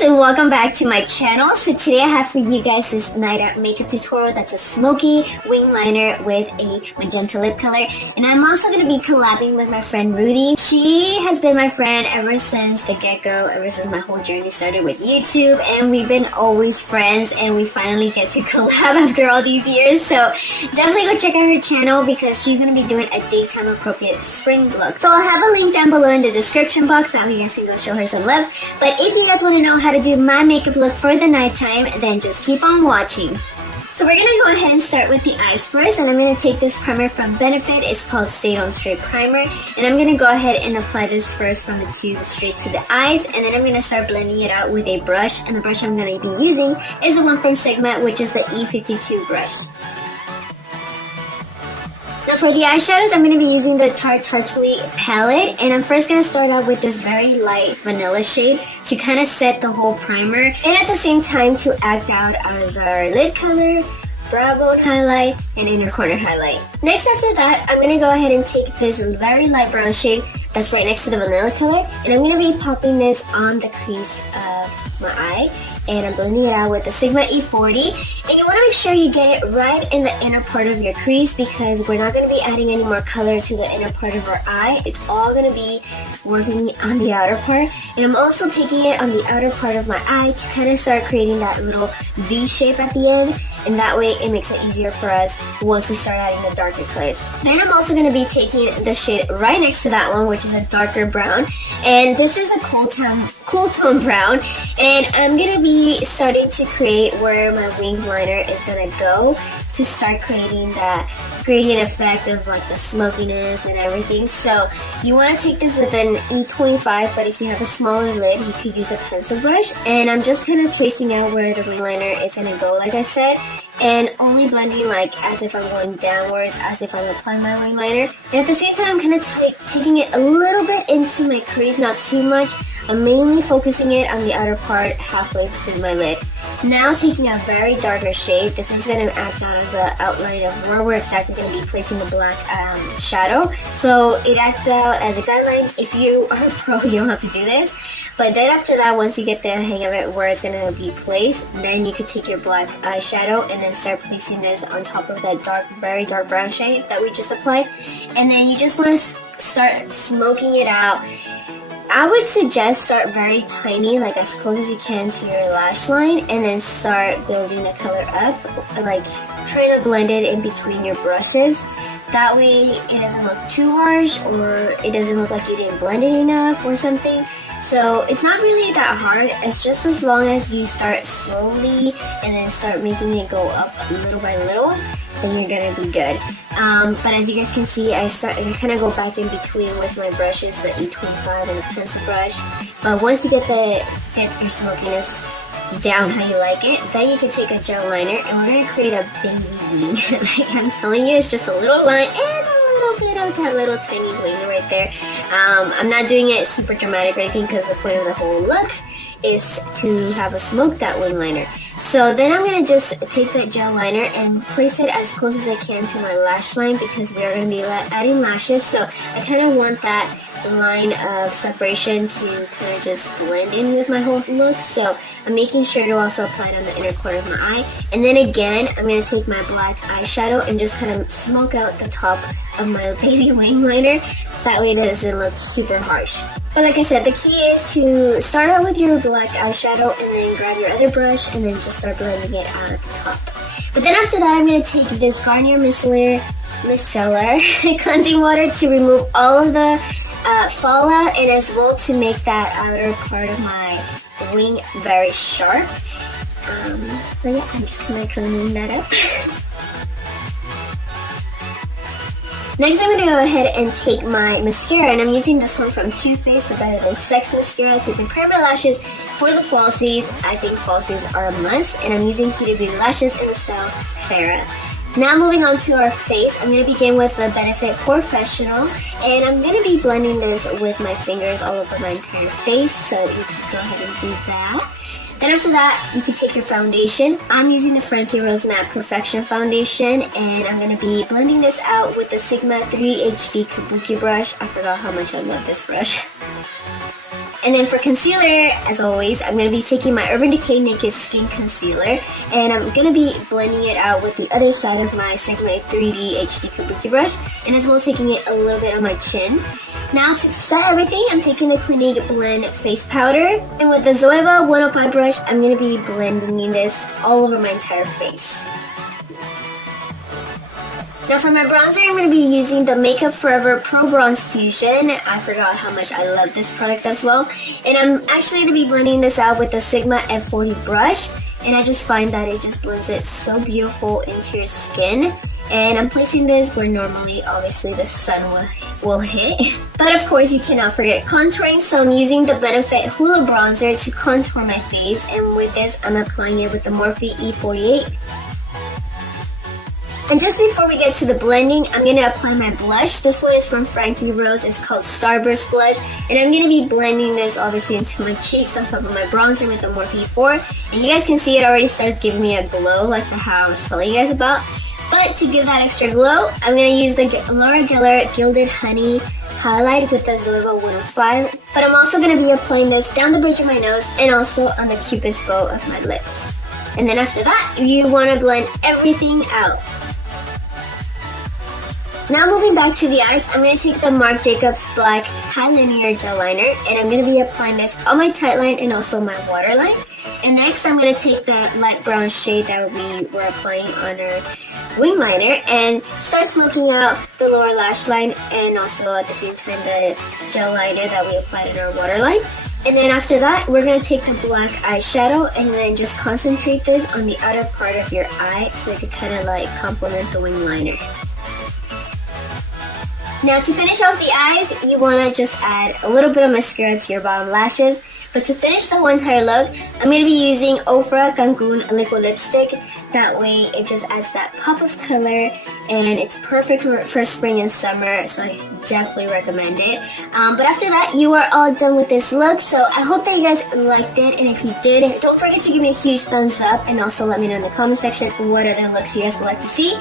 guys, and welcome back to my channel. So today I have for you guys this night out makeup tutorial that's a smoky wing liner with a magenta lip color. And I'm also going to be collabing with my friend Rudy. She has been my friend ever since the get-go, ever since my whole journey started with YouTube. And we've been always friends, and we finally get to collab after all these years. So definitely go check out her channel because she's going to be doing a daytime appropriate spring look. So I'll have a link down below in the description box, that way you guys can go show her some love. But if you guys want to know how to do my makeup look for the nighttime, then just keep on watching. So we're going to go ahead and start with the eyes first, and I'm going to take this primer from Benefit. It's called Stay On Straight Primer, and I'm going to go ahead and apply this first from the tube straight to the eyes, and then I'm going to start blending it out with a brush, and the brush I'm going to be using is the one from Sigma, which is the E52 brush. Now for the eyeshadows, I'm going to be using the Tarte Tartly palette, and I'm first going to start out with this very light vanilla shade to kind of set the whole primer, and at the same time to act out as our lid color, brow bone highlight, and inner corner highlight. Next after that, I'm going to go ahead and take this very light brown shade that's right next to the vanilla color, and I'm going to be popping this on the crease of my eye. And I'm blending it out with the Sigma E40. And you want to make sure you get it right in the inner part of your crease, because we're not going to be adding any more color to the inner part of our eye. It's all going to be working on the outer part. And I'm also taking it on the outer part of my eye to kind of start creating that little V shape at the end. And that way it makes it easier for us once we start adding the darker colors. Then I'm also going to be taking the shade right next to that one, which is a darker brown. And this is a cool tone brown. And I'm going to be starting to create where my wing liner is going to go to start creating that gradient effect of like the smokiness and everything. So you want to take this with an E25, but if you have a smaller lid, you could use a pencil brush. And I'm just kind of tracing out where the wing liner is going to go, like I said, and only blending like as if I'm going downwards, as if I'm applying my wing liner. And at the same time, I'm kind of taking it a little bit into my crease, not too much. I'm mainly focusing it on the outer part halfway through my lid. Now taking a very darker shade, this is going to act out as an outline of where we're exactly going to be placing the black shadow. So it acts out as a guideline. If you are a pro, you don't have to do this. But then after that, once you get the hang of it where it's going to be placed, then you could take your black eyeshadow and then start placing this on top of that dark, very dark brown shade that we just applied. And then you just want to start smoking it out. I would suggest start very tiny, like as close as you can to your lash line, and then start building the color up, like trying to blend it in between your brushes. That way it doesn't look too harsh, or it doesn't look like you didn't blend it enough or something. So it's not really that hard. It's just as long as you start slowly and then start making it go up little by little, then you're gonna be good. But as you guys can see, I kind of go back in between with my brushes, the E25 and the pencil brush. But once you get your smokiness down how you like it, then you can take a gel liner, and we're gonna create a baby wing. Like I'm telling you, it's just a little line and a little bit of that little tiny wing right there. I'm not doing it super dramatic or anything, because the point of the whole look is to have a smoked out wing liner. So then I'm going to just take that gel liner and place it as close as I can to my lash line, because we are going to be adding lashes. So I kind of want that line of separation to kind of just blend in with my whole look. So I'm making sure to also apply it on the inner corner of my eye. And then again, I'm going to take my black eyeshadow and just kind of smoke out the top of my baby wing liner. That way it doesn't look super harsh. But like I said, the key is to start out with your black eyeshadow and then grab your other brush and then just start blending it out at the top. But then after that, I'm going to take this Garnier Micellar cleansing water to remove all of the fallout, and as well to make that outer part of my wing very sharp. So yeah, I'm just kind of cleaning that up. Next, I'm going to go ahead and take my mascara, and I'm using this one from Too Faced, the Better Than Sex mascara, to prepare my lashes for the falsies. I think falsies are a must, and I'm using Huda Beauty lashes in the style Farrah. Now moving on to our face, I'm going to begin with the Benefit Professional, and I'm going to be blending this with my fingers all over my entire face, so you can go ahead and do that. Then after that, you can take your foundation. I'm using the Frankie Rose Matte Perfection Foundation, and I'm going to be blending this out with the Sigma 3 HD Kabuki brush. I forgot how much I love this brush. And then for concealer, as always, I'm going to be taking my Urban Decay Naked Skin Concealer, and I'm going to be blending it out with the other side of my Sigma 3D HD Kabuki brush, and as well taking it a little bit on my chin. Now to set everything, I'm taking the Clinique Blend Face Powder, and with the Zoeva 105 brush, I'm going to be blending this all over my entire face. Now for my bronzer, I'm going to be using the Makeup Forever Pro Bronze Fusion. I forgot how much I love this product as well. And I'm actually going to be blending this out with the Sigma F40 brush. And I just find that it just blends it so beautiful into your skin. And I'm placing this where normally, obviously, the sun will hit. But of course, you cannot forget contouring. So I'm using the Benefit Hula Bronzer to contour my face. And with this, I'm applying it with the Morphe E48. And just before we get to the blending, I'm going to apply my blush. This one is from Frankie Rose. It's called Starburst Blush. And I'm going to be blending this obviously into my cheeks on top of my bronzer with the Morphe 4. And you guys can see it already starts giving me a glow like how I was telling you guys about. But to give that extra glow, I'm going to use the Laura Geller Gilded Honey highlight with the Zoeva 105. But I'm also going to be applying this down the bridge of my nose and also on the cupid's bow of my lips. And then after that, you want to blend everything out. Now moving back to the eyes, I'm going to take the Marc Jacobs Black High Linear Gel Liner, and I'm going to be applying this on my tight line and also my waterline. And next, I'm going to take the light brown shade that we were applying on our wing liner and start smoking out the lower lash line and also at the same time the gel liner that we applied in our waterline. And then after that, we're going to take the black eyeshadow and then just concentrate this on the outer part of your eye so it could kind of like complement the wing liner. Now to finish off the eyes, you want to just add a little bit of mascara to your bottom lashes. But to finish the whole entire look, I'm going to be using Ofra Cancun Liquid Lipstick. That way it just adds that pop of color and it's perfect for spring and summer, so I definitely recommend it. But after that, you are all done with this look, so I hope that you guys liked it, and if you did, don't forget to give me a huge thumbs up and also let me know in the comment section what other looks you guys would like to see.